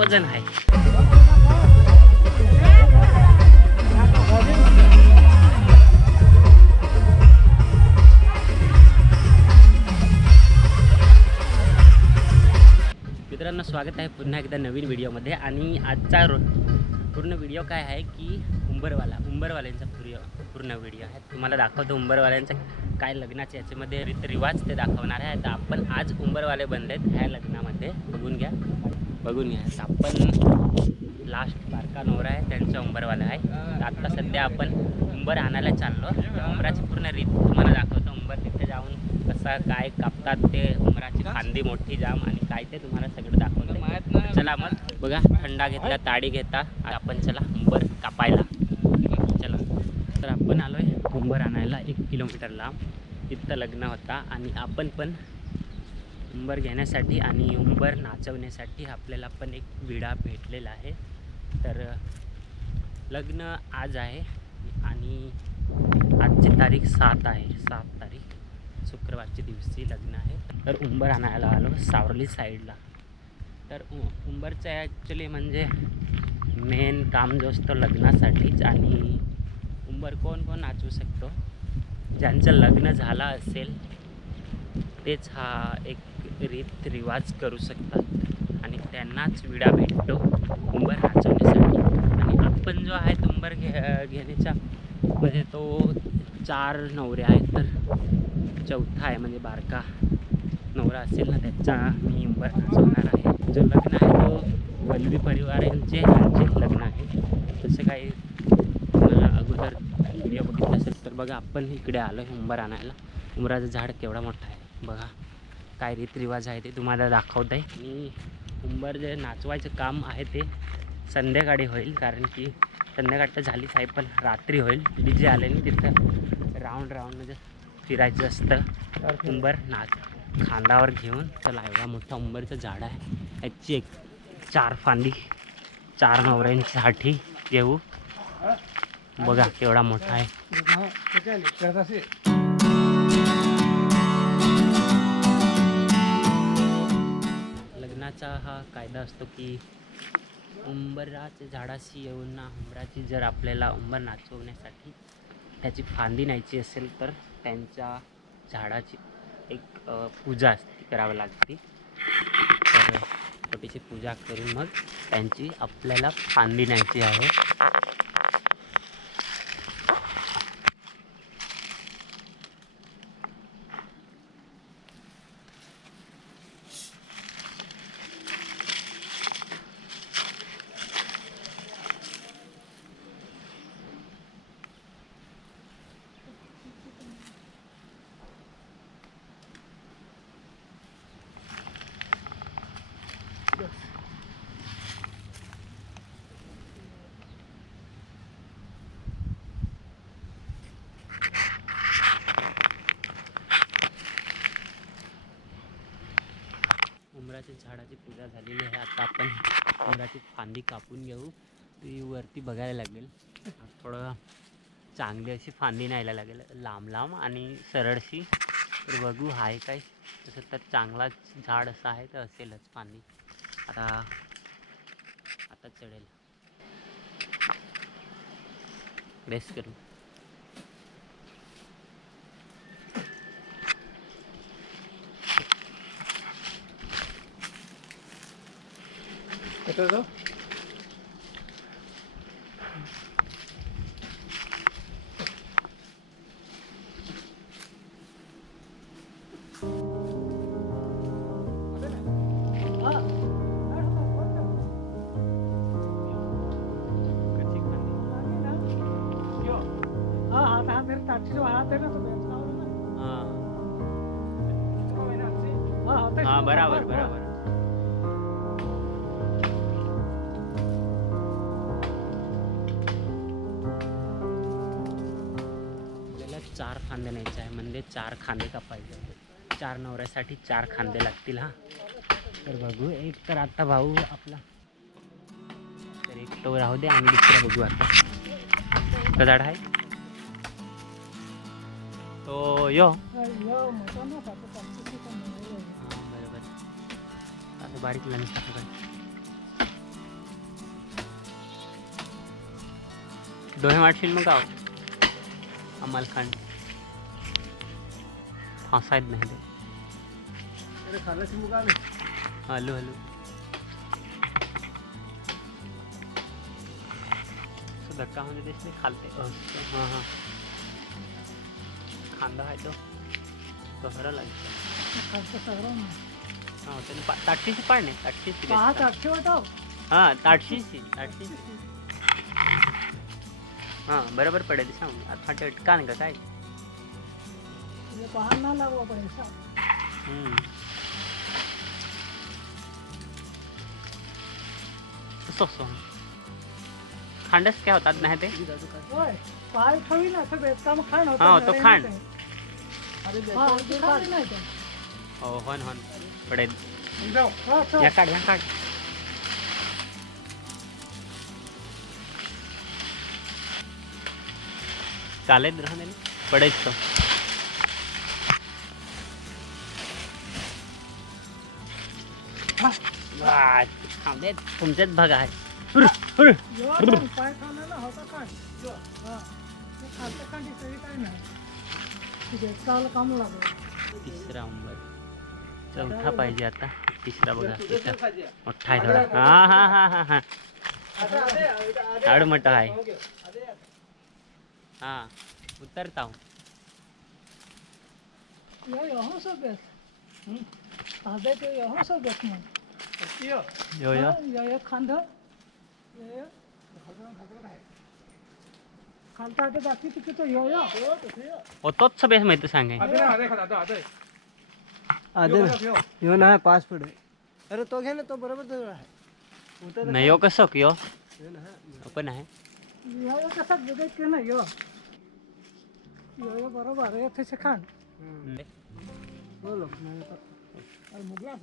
वजन आहे. मित्रांनो, स्वागत आहे पुन्हा एकदा नवीन व्हिडिओमध्ये. आणि आजचा पूर्ण व्हिडिओ काय आहे की उंबरवाल्यांचा पूर्ण व्हिडिओ आहे. तुम्हाला दाखवतो उंबरवाल्यांचं काय लग्नाचे याच्यामध्ये रीतरिवाज ते दाखवणार आहे. तर आपण आज उंबरवाले बनलेत ह्या लग्नामध्ये. बघून घ्या. तर आपण लास्ट बारका नवरा आहे त्यांचा उंबरवाला आहे. तर आत्ता सध्या आपण उंबर आणायला चाललो. उंबराची पूर्ण रीत तुम्हाला दाखवतो. उंबर तिथे जाऊन कसा काय कापतात ते, उंबराची फांदी मोठी जाम आणि काय ते तुम्हाला सगळं दाखवतो. चला मग बघा. थंडा घेतला, ताडी घेता आपण चला उंबर कापायला. चला. तर आपण आलोय उंबर आणायला 1 किलोमीटर लांब. तिथं लग्न होता आणि आपण पण उंबर घेण्यासाठी आणि उंबर नाचवण्यासाठी आपल्याला पण एक विडा भेटलेला आहे. तर लग्न आज आहे आणि आजची तारीख 7 आहे. 7 तारीख शुक्रवारच्या दिवशी लग्न आहे. तर उंबर आणायला आलो सावरली साईडला. तर उंबरचं ॲक्च्युली म्हणजे मेन काम जो असतो लग्नासाठीच. आणि उंबर कोण नाचवू शकतो, ज्यांचं लग्न झालं असेल तेच हा एक रीतरिवाज करू शकतात आणि त्यांनाच विडा भेटतो उंबर नाचवण्यासाठी. आणि आपण जो आहे उंबर घेण्याच्या म्हणजे तो 4 नवरे आहेत. तर चौथा आहे म्हणजे बारका नवरा असेल ना, त्याचा मी उंबर नाचवणार आहे. जो लग्न आहे तो वल्लवी परिवार यांचे लग्न आहे. तसे काही मला अगोदर व्हिडिओ बघितला असेल तर बघा. आपण इकडे आलो आहे उंबर आणायला. उंबराचं झाड केवढा मोठा आहे बघा. काय रीतरिवाज आहे ते तुम्हाला दाखवत आहे. आणि उंबर जे नाचवायचं काम आहे ते संध्याकाळी होईल, कारण की संध्याकाळ तर झालीच आहे पण रात्री होईल. DJ आले ना तिथं राऊंड म्हणजे फिरायचं असतं उंबर खांदावर घेऊन. चला, एवढा मोठा उंबरचं झाड आहे. याची एक 4 फांदी 4 नवऱ्यांसाठी घेऊ. बघा केवढा मोठा आहे. लग्नाचा हा कायदा असतो की उंबराच्या झाडाशी येऊन ना, उंबराची जर आपल्याला उंबर नाचवण्यासाठी त्याची फांदी न्यायची असेल तर त्यांच्या झाडाची एक पूजा असते, करावी लागते. तर छोटीशी पूजा करून मग त्यांची आपल्याला फांदी न्यायची आहे. उंबराच्या झाडाची पूजा झालेली आहे. आता आपण उंबराची फांदी कापून घेऊ. ती वरती बघायला लागेल. थोडं चांगली अशी फांदी न्यायला लागेल, लांब आणि सरळशी. तर बघू आहे काय. तसं तर चांगलाच झाड असं आहे तर असेलच फांदी. आता चढेल. रेस करू. हाँ बराबर. आपल्याला 4 खांदे न्यायचे आहे म्हणजे 4 खांदे कापायचे. 4 नवऱ्यासाठी 4 खांदे लागतील. हा, तर बघू. एक तर आता भाऊ आपला, तर एक तो राहू दे आणि दुसरा बघू. आता झाड आहे तो यो. बरोबर. आता बारीक लहान टाकू काय. दोहे मारशील मग गाव अमल खान फासायत नाही ते हॅलो हॅलो धक्का म्हणजे दिसले खालते हां हां खांदा आहे तो हरा लागेल हां त्याने ताटशीची पाड नाही ताटशीची हां ताटशीची हां बरोबर पडेल सांग आता का नाही का काय असं खांडच काय होतात नाही ते पाय ठेवी ना खाण हां तो खांड हो होन होन पडेल या काढ चालेल राहून पडेल तो थांबे तुमच्याच भाग आहे तिसरा उंबर चौथा पाहिजे आता तिसरा बघा मोठा आहे थोडा हा हा हा हा हा झाड मोठा आहे हा उतरता हूँ खांदा खालता आटे बाकी तिथे तो तोच सगळ्यात माहिती सांगे यो ना पाच फुट आहे अरे तो घे ना तो बरोबर जवळ आहे नाही यो कसं यो पण आहे यो कसा बघायच के ना यो बरोबर आहे त्याचे खांड बोलो मुगला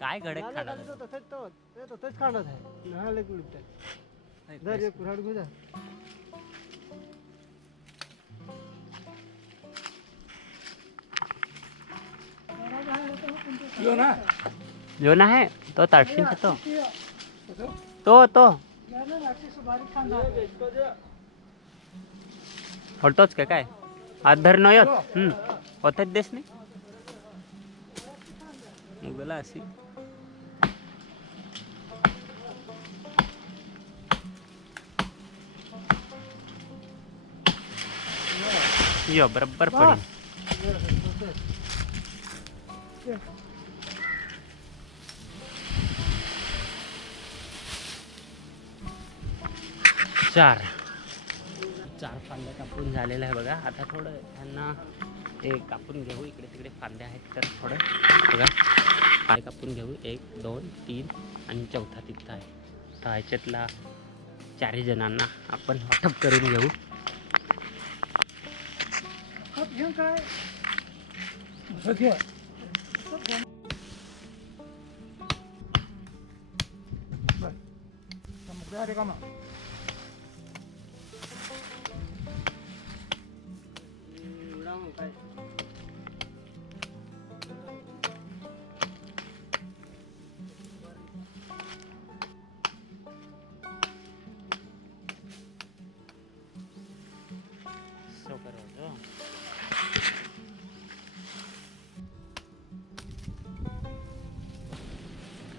काय घडे खाणार तसंच खाणत आहे नहाले कुठे दर एक कुऱ्हाड गुजा जो ना है तो ताटशीन तो होतोच काय हात धर न येत होतच देस नाही मुगला अशी यो बरोबर पडेल चार फांद्या कापून झालेलं आहे बघा आता थोडं त्यांना ते कापून घेऊ इकडे तिकडे फांद्या आहेत तर थोडं बघा पाय कापून घेऊ 1 2 3 आणि चौथा तिथं आहे तर ह्याच्यातला 4 जणांना आपण वाटप करून घेऊ काय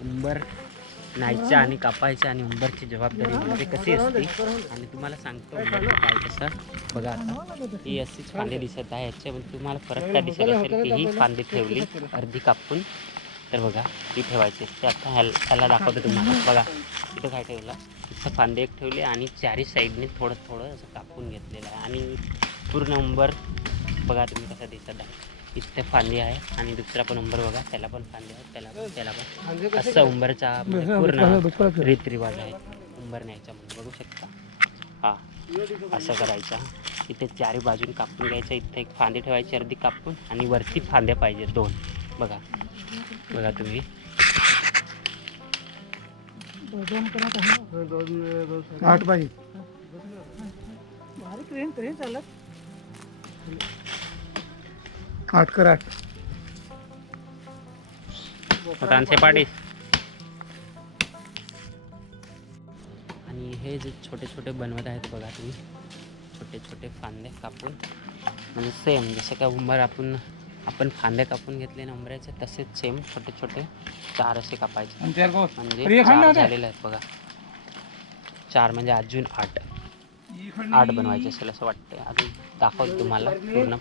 उंबर न्यायच्या आणि कापायच्या आणि उंबरची जबाबदारी म्हणजे कशी असते आणि तुम्हाला सांगतो काय कसं बघा आता ही अशीच फांदी दिसत आहे याच्यामध्ये तुम्हाला फरक काय दिसत असेल की ही फांदी ठेवली अर्धी कापून तर बघा ती ठेवायची असते आता ह्याला दाखवतो तुम्हाला बघा इथं काय ठेवलं इथं फांदी एक ठेवली आणि चारही साईडने थोडं थोडं असं कापून घेतलेलं आहे आणि पूर्ण उंबर बघा तुम्ही कसं दिसत आहे इथे फांदी आहे आणि दुसरा पण उंबर बघा त्याला पण फांदी आहे त्याला पण असं उंबरचा पूर्ण रीतरिवाज आहे उंबर न्यायचा म्हणजे बघू शकता हा असं करायचं इथे चारी बाजून कापून घ्यायचं इथे एक फांदी ठेवायची अर्धी कापून आणि वरती फांद्या पाहिजे 2 बघा तुम्ही 8 पाहिजे बारीक ट्रेन चालत 8 कर 8 पाटीस आणि हे जे छोटे छोटे बनवत आहेत बघा तुम्ही, छोटे छोटे फांदे कापून, म्हणजे सेम जसं काय उंबर आपण फांदे कापून घेतले ना उंबऱ्याचे, तसेच सेम छोटे छोटे 4 असे कापायचे, म्हणजे 4 झालेले आहेत बघा. 4 म्हणजे अजून 8 बनवायचे असेल असं वाटतं. अजून दाखवतो तुम्हाला पूर्ण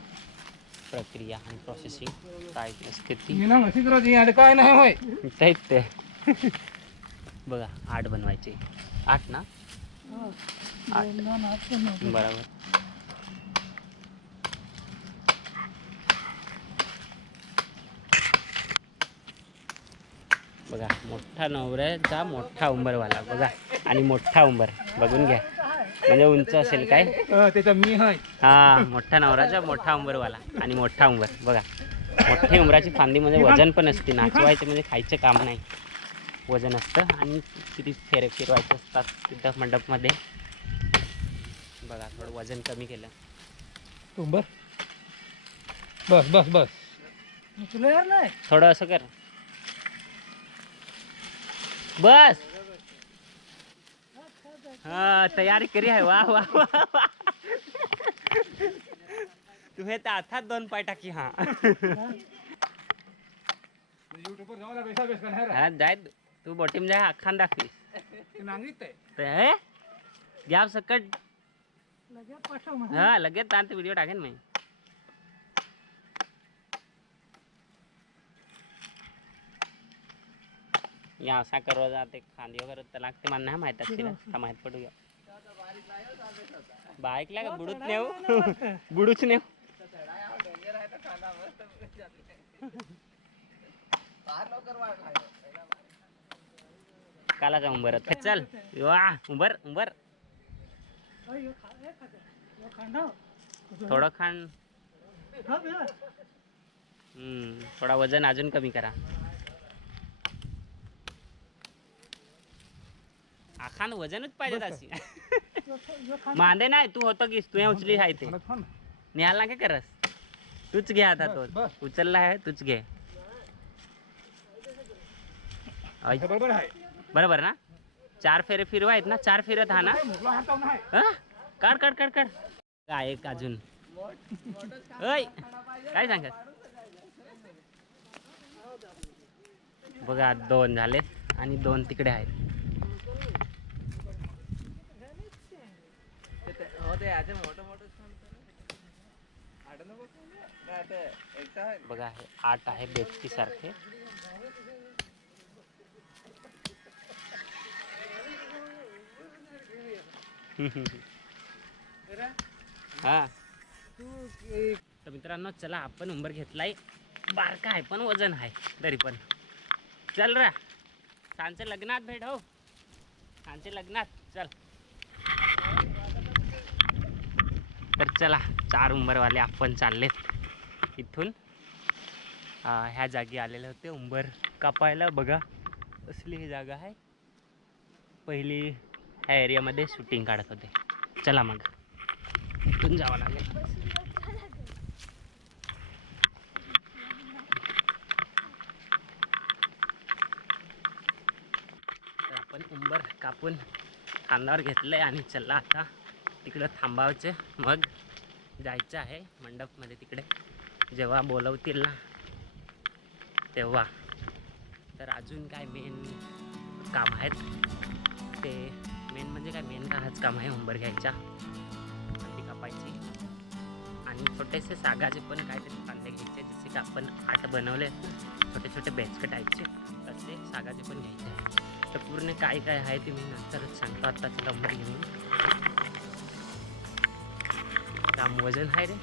प्रक्रिया आणि प्रोसेसिंग काय असते ती. काय नाही होय तेच ते बघा 8 बनवायचे. 8 ना? 8 बरोबर. बघा मोठा नवऱ्याचा मोठा उंबरवाला बघा, आणि मोठा उंबर बघून घ्या, म्हणजे उंच असेल काय. त्याचा मी आहे. हा, मोठा नवराचा मोठा उंबरवाला आणि मोठा उंबर बघा. मोठी उंबराची फांदी म्हणजे वजन पण असते, नाचवायचं म्हणजे खायचं काम नाही, वजन असतं. आणि किती फेरे फिरवायचे असतात तिथं मंडपमध्ये बघा. थोडं वजन कमी केलं. उंबर बस बस बस तुला यार नाही थोडं असं कर, बस. हा, तयारी करी आहे. वा वा वा वा. तू हे तर हातात 2 पाय टाकी. हा हा, जाय तू बोटीम जाय, अखान दाखवीस ते गॅप सकट. हा, लगेच तांत व्हिडिओ टाकेन मी. या असा करवा जाते खांदी वगैरे तर लागते, मला नाही माहित असते ना, माहित पडू घ्या. बाईकला का बुडूच नेऊ बुडूच नेऊ. कालाचा उंबर चल. वा, उंबर उंबर थोडं खांड. थोडा वजन अजून कमी करा. आखान वजनच पाहिजे अशी. मांदे नाही, तू होतं की तू उचली आहे ते निहाल ना काय करस. तूच घे आता, तो उचलला आहे तूच घे. बरोबर ना? 4 फेरे फिरवायत ना, 4 फिरत हा ना. काढ काढ काढ काढ. काय एक अजून ओय काय सांगत बघा. 2 झालेत आणि 2 तिकडे आहेत. बघा हे 8 आहे बेटकी सारखे. हा, तर मित्रांनो चला, आपण उंबर घेतलाय. बारका आहे पण वजन आहे तरी पण. चल रा, सांच्या लग्नात भेट हो, सांच्या लग्नात चल. तर चला, 4 उंबरवाले आपण चाललेत इथून. ह्या जागी आलेले होते उंबर कापायला. बघा असली ही जागा आहे. पहिली ह्या एरियामध्ये शूटिंग काढत होते. चला मग इथून जावं लागेल. तर आपण उंबर कापून खांद्यावर घेतलंय आणि चला आता तिकडं थांबायचं, मग जायचं आहे मंडपमध्ये. तिकडे जेव्हा बोलवतील ना तेव्हा. तर अजून काय मेन काम आहेत ते. मेन म्हणजे काय, मेन का हाच काम आहे उंबर घ्यायचा, फांदी कापायची आणि छोटेसे सागाचे पण काहीतरी फांदे घ्यायचे. जसे की आपण 8 बनवले छोटे छोटे बेचके टाईपचे, तसे सागाचे पण घ्यायचे. तर पूर्ण काय काय आहे ते मी नंतरच सांगतो. आत्ताच नंबर घेऊन काम वजन आहे रे,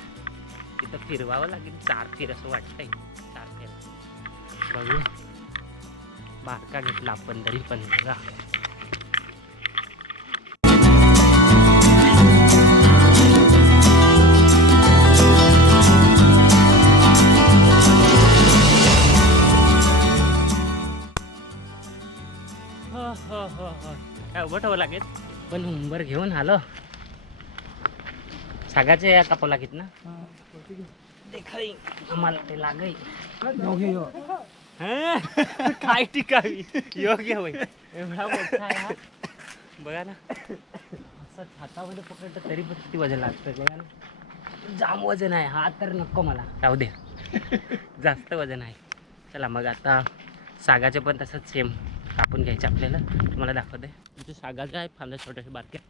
तिथं फिरवावं लागेल. 4 फिर असं वाटतंय. 4 फिर बघू. बारका घेतला आपण तरी पण बघा. काय उभं ठेवावं लागेल. पण उंबर घेऊन आलो. सागाचे या कापावं लागेल ना. देखाई आम्हाला ते लागेल. काय टिकावी योग्य होय. एवढा मोठा आहे हा. बघा ना असं हातामध्ये पकडलं तरी पण किती वजन लागतं बघा ना. जाम वजन आहे हा तर नको मला राहू दे. जास्त वजन आहे. चला मग आता सागाचे पण तसंच सेम कापून घ्यायचे आपल्याला. तुम्हाला दाखवते इथे सागाचे आहे फांद्या छोट्याशा बारक्या.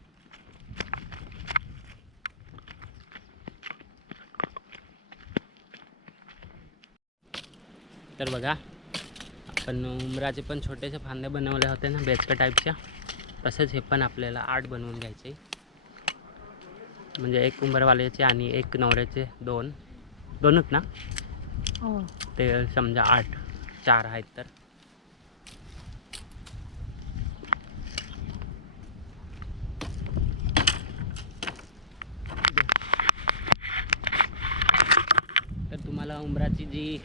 तर बघा आपण उमराचे पण छोटेसे फांदे बनवले होते ना बेचका टाईपच्या, तसेच हे पण आपल्याला 8 बनवून घ्यायचे. म्हणजे एक उंबरवाल्याचे आणि एक नवऱ्याचे दोनच ना. ते समजा 8 4 आहेत तर. तर तुम्हाला उंबराची जी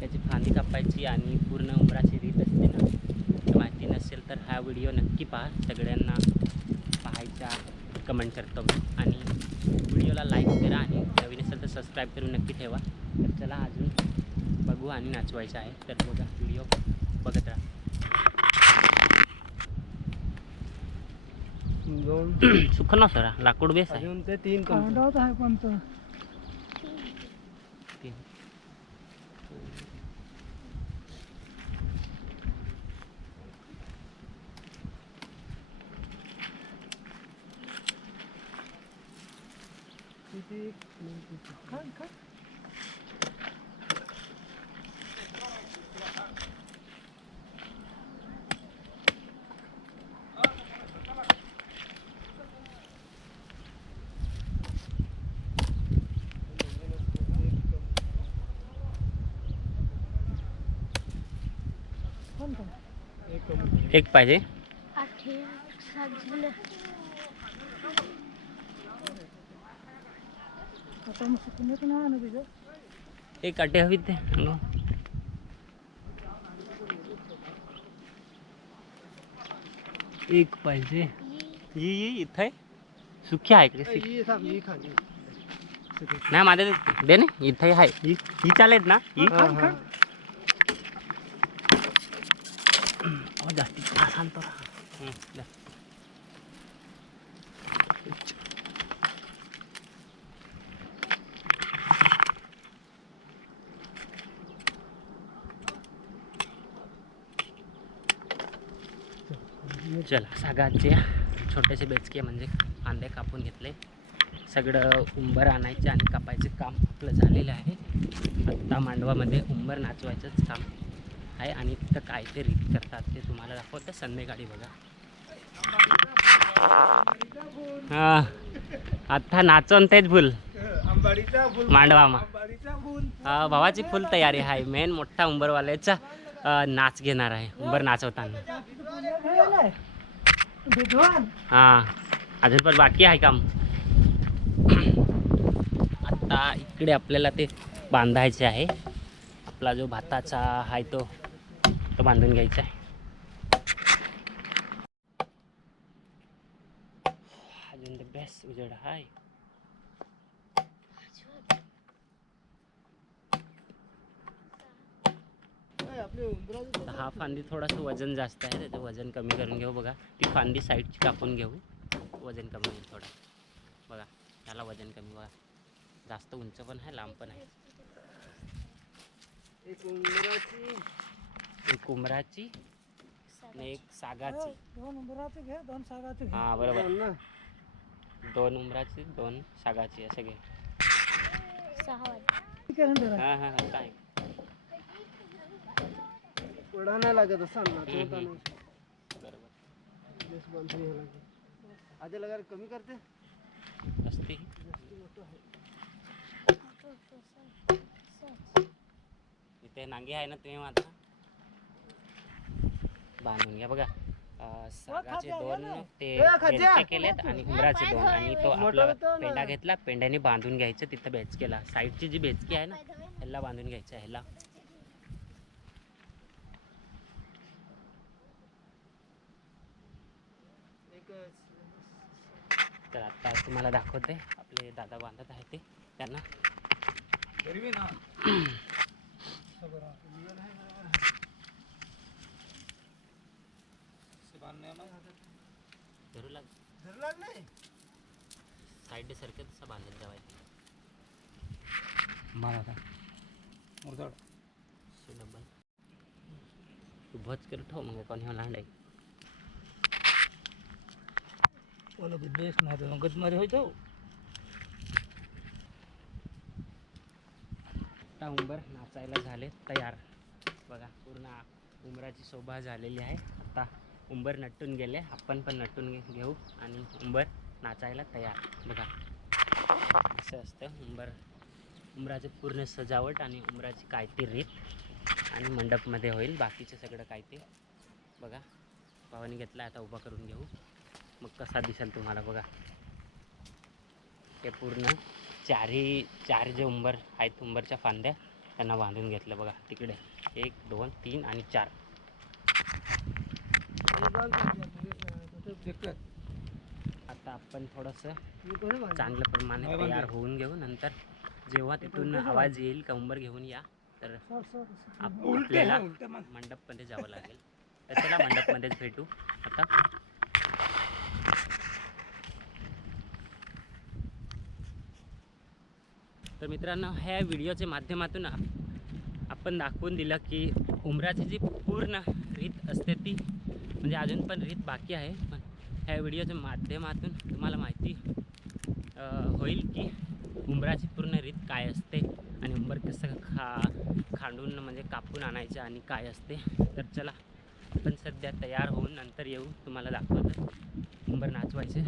त्याची फांदी कापायची आणि पूर्ण उंबराची रीत असते ना, ते माहिती नसेल तर हा व्हिडिओ नक्की पहा. सगळ्यांना पाहायचा कमेंट करतो मी. आणि व्हिडिओला लाईक करा आणि नवीन असेल तर सबस्क्राईब करून नक्की ठेवा. तर चला अजून बघू आणि नाचवायचं आहे. तर बघा व्हिडिओ बघत राहा. सुख ना सर लाकूड बेस आहे. अजून ते 3 आहे पण तो 3 एक पाहिजे. आता मग सुकून येतो ना तिथं. एक अटे हवी ते एक पाहिजे. ही इथं आहे सुखी आहे का? नाही माझ्या दे ना इथं आहे. ही चालेल ना ही. जास्ती सांगतो. चला सागाचे छोटेसे बेचके म्हणजे कांदे कापून घेतले. सगळं उंबर आणायचे आणि कापायचे काम आपलं झालेलं आहे. आत्ता मांडवामध्ये उंबर नाचवायचंच काम आहे. आणि तिथं काय ते रीत करतात ते तुम्हाला दाखवतं संध्याकाळी बघा. हां आता नाचवून तेच फुल मांडवामा भावाची फुल तयारी आहे. मेन मोठा उंबरवाल्याचा नाच घेणार आहे उंबर नाचवताना. हां अजून पण बाकी आहे काम. आता इकडे आपल्याला ते बांधायचे आहे. आपला जो भाताचा आहे तो बांधून घ्यायचा आहे. अजून द बेस्ट उजेड आहे. हा फांदी थोडंसं वजन जास्त आहे. त्याचं वजन कमी करून घेऊ. बघा ती फांदी साईडची कापून घेऊ. वजन कमी होईल थोडं. बघा त्याला वजन कमी. बघा जास्त उंच पण आहे लांब पण आहे. एक उमराची आणि एक सागाची. 2 उंबराचे घे 2 सागाचे घे. हां बरोबर. 2 उमराची 2 सागाची असं घे. हां हां काय उडा नाही लागत असा नाचवताना. बरोबर आधी लगा कमी करते असते. इथे नांगी आहे ना तुम्ही माझा बांधून घ्या. बघा सागाचे 2 ते बेचके केलेत आणि उमराचे 2 आणि तो आपला पेंडा घेतला. पेंड्याने बांधून घ्यायचं तिथं बेचकेला. साईडची जी बेचकी आहे ना ह्याला बांधून घ्यायचं ह्याला. तर आता तुम्हाला दाखवते आपले दादा बांधत आहे ते त्यांना. धरू लाग धरणार नाही साईड सारखं तसं बांधत जावायचं डबल तू भज कर ठेव मग कोणी हो लांडाय ओला बेस नाही तर गत मारे होय जाऊ आता उंबर नाचायला झाले तयार बघा पूर्ण उंबराची शोभा झालेली आहे आता उंबर नटून गेले आपण पण नटून घेऊ आणि उंबर नाचायला तयार बघा असं असतं उंबराचं पूर्ण सजावट आणि उंबराची काय ती रीत आणि मंडपमध्ये होईल बाकीचं सगळं काय ते बघा भावाने घेतला आता उभा करून घेऊ मग कसा दिसेल तुम्हाला बघा ते पूर्ण चार जे उंबर आहेत उंबरच्या फांद्या त्यांना बांधून घेतलं बघा तिकडे 1 2 3 आणि 4 आता आपण थोडंसं चांगल्या प्रमाणे तयार होऊन घेऊ नंतर जेव्हा तिथून आवाज येईल का उंबर घेऊन या तर आपल्याला मंडपमध्ये जावं लागेल तर चला मंडपमध्येच भेटू आता तर मित्रांनो ह्या व्हिडिओच्या माध्यमातून आपण दाखवून दिलं की उंबराची जी पूर्ण रीत असते ती म्हणजे अजून पण रीत बाकी आहे पण ह्या व्हिडिओच्या माध्यमातून तुम्हाला माहिती होईल की उंबराची पूर्ण रीत काय असते आणि उंबर कसं खांडून म्हणजे कापून आणायचं आणि काय असते तर चला आपण सध्या तयार होऊन नंतर येऊ तुम्हाला दाखवतो उंबर नाचवायचे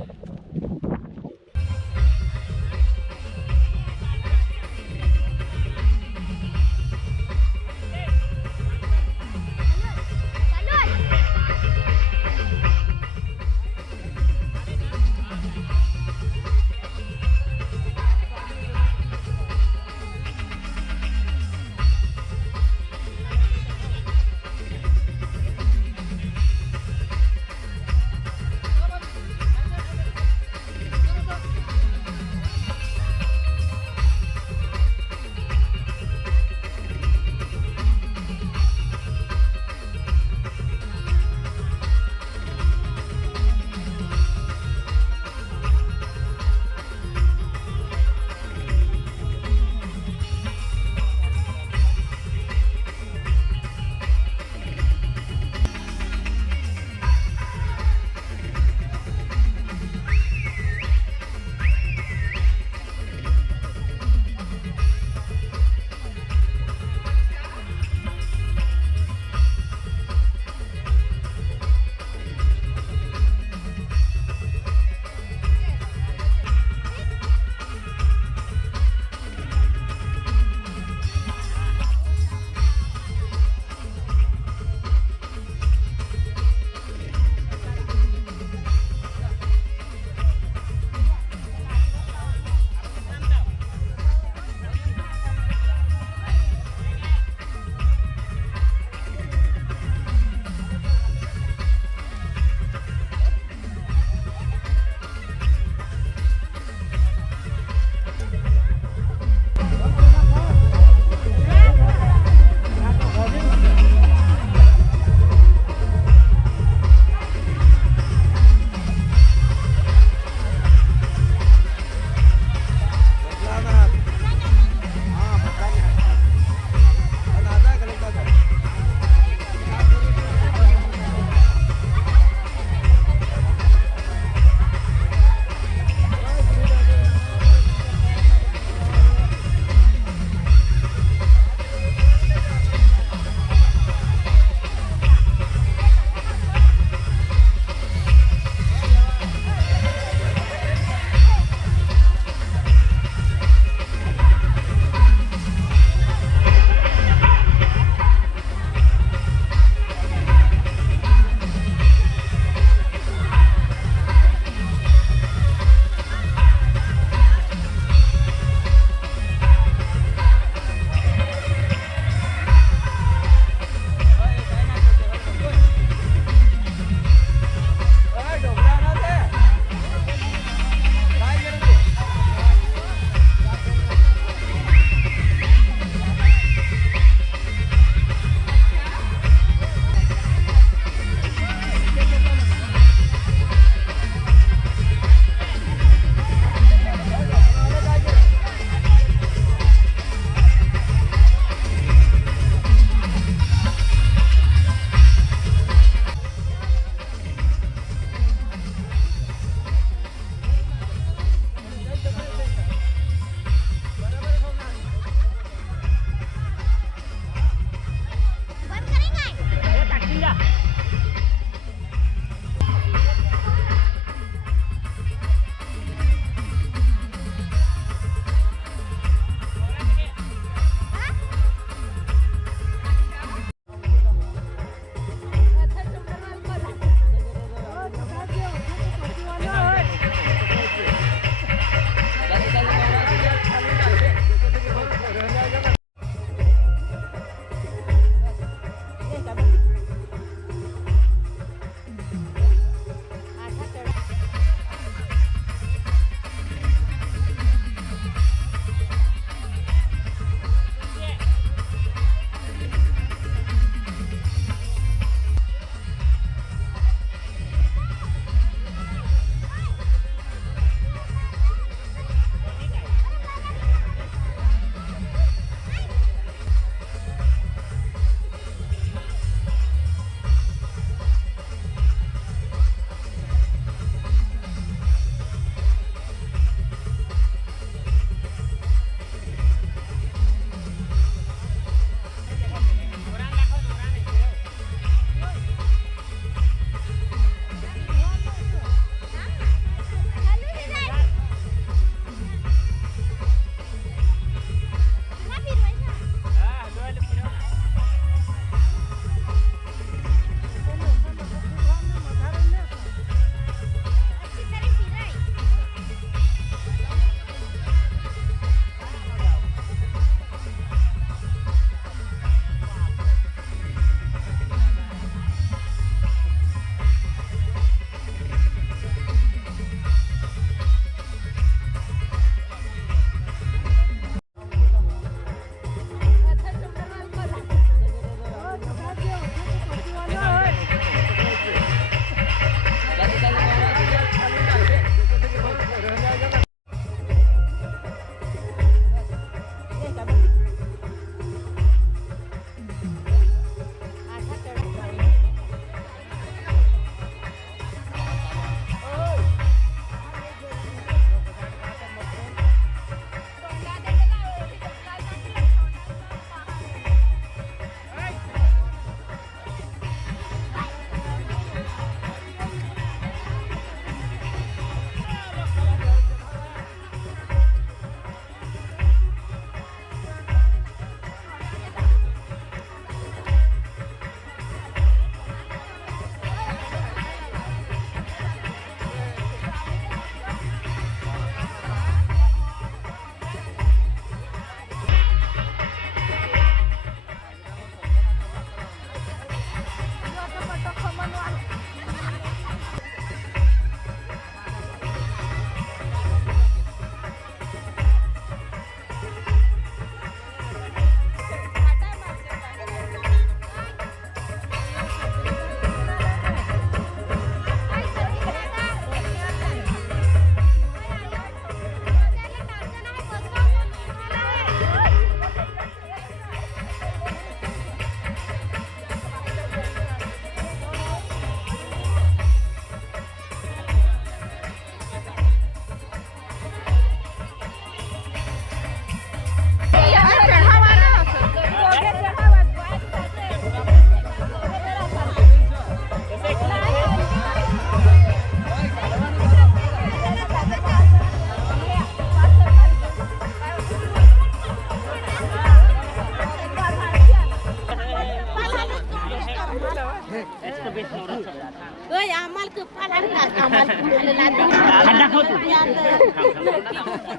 बेस नवरा सगळा. होय, आम्हाला कपाल आणि लाज, आम्हाला कुणाला लाज नाही. दाखव तू.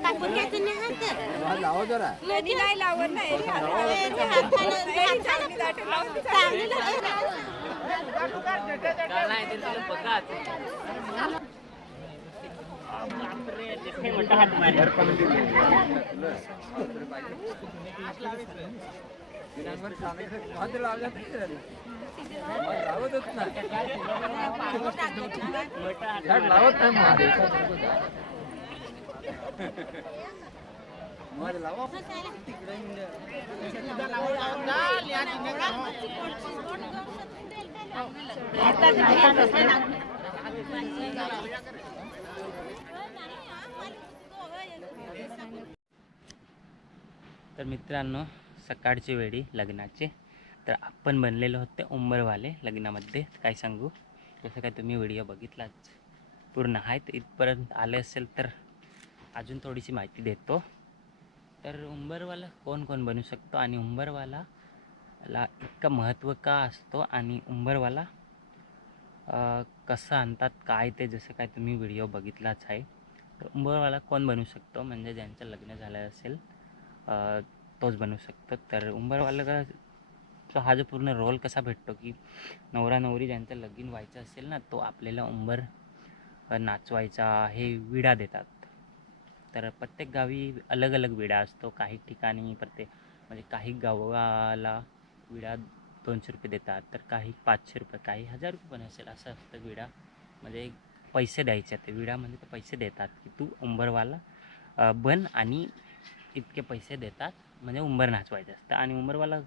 कापून घ्यायचं नाही हात. नदी नाही लावत नाही बापरे, दिसते मोठा हात मारे. तर मित्रांनो, सकाळची वेळी लग्नाचे, तर आपण बनलेलो होते उंबरवाले लग्नामध्ये. काय सांगू, जसं काय तुम्ही व्हिडिओ बघितलाच पूर्ण आहे, तर इथपर्यंत आले असेल तर अजून थोडीशी माहिती देतो. तर उंबरवाला कोण कोण बनू शकतो आणि उंबरवाला इतकं महत्त्व का असतो आणि उंबरवाला कसं आणतात काय, ते जसं काय तुम्ही व्हिडिओ बघितलाच आहे. तर उंबरवाला कोण बनू शकतो, म्हणजे ज्यांचं लग्न झालं असेल तोच बनू शकतो. तर उंबरवाला का हा जो पूर्ण रोल कसा भेटतो की नवरा नवरी ज्यांचं लगीन व्हायचं असेल ना, तो आपल्याला उंबर नाचवायचा हे विडा देतात. तर प्रत्येक गावी अलग अलग विडा असतो. काही ठिकाणी म्हणजे काही गावाला विडा 200 रुपये देतात, तर काही 500 रुपये, काही 1000 रुपये पण असेल. असं असतं विडा म्हणजे पैसे द्यायचे. ते विडामध्ये ते पैसे देतात की तू उंबरवाला बन आणि इतके पैसे देतात, म्हणजे उंबर नाचवायचं असतं. आणि उंबरवाला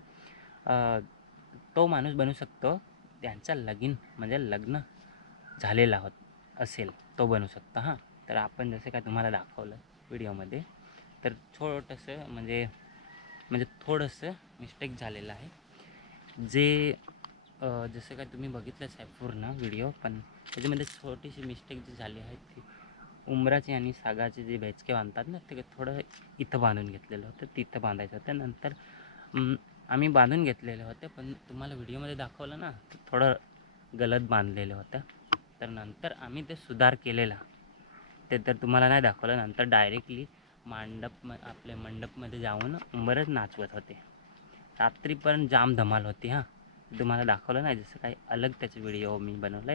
तो माणूस बनू शकतो त्यांचा लग्न झालेला असेल, तो बनू शकतो. हां, तर आपण जसं काय तुम्हाला दाखवलं व्हिडिओमध्ये, तर छोटंसं म्हणजे थोडंसं मिस्टेक झालेलं आहे. जे जसं काय तुम्ही बघितलंच आहे पूर्ण व्हिडिओ, पण त्याच्यामध्ये छोटीशी मिस्टेक जी झाली आहे ती उंबराचे आणि सागाचे जे बेचके बांधतात ना, ते थोडं इथं बांधून घेतलेलं होतं, तिथं बांधायचं होतं. नंतर आम्ही बांधून घेतलेलं होतं, पण तुम्हाला व्हिडिओमध्ये दाखवलं ना, तर थोडं गलत बांधलेलं होतं. तर नंतर आम्ही ते सुधार केलेला, ते तर तुम्हाला नाही दाखवलं. नंतर डायरेक्टली आपल्या मंडपमध्ये जाऊन उंबरच नाचवत होते. रात्रीपर्यंत जाम धमाल होती. हां, तुम्हाला दाखवलं नाही, जसं काही अलग त्याचे व्हिडिओ मी बनवला आहे.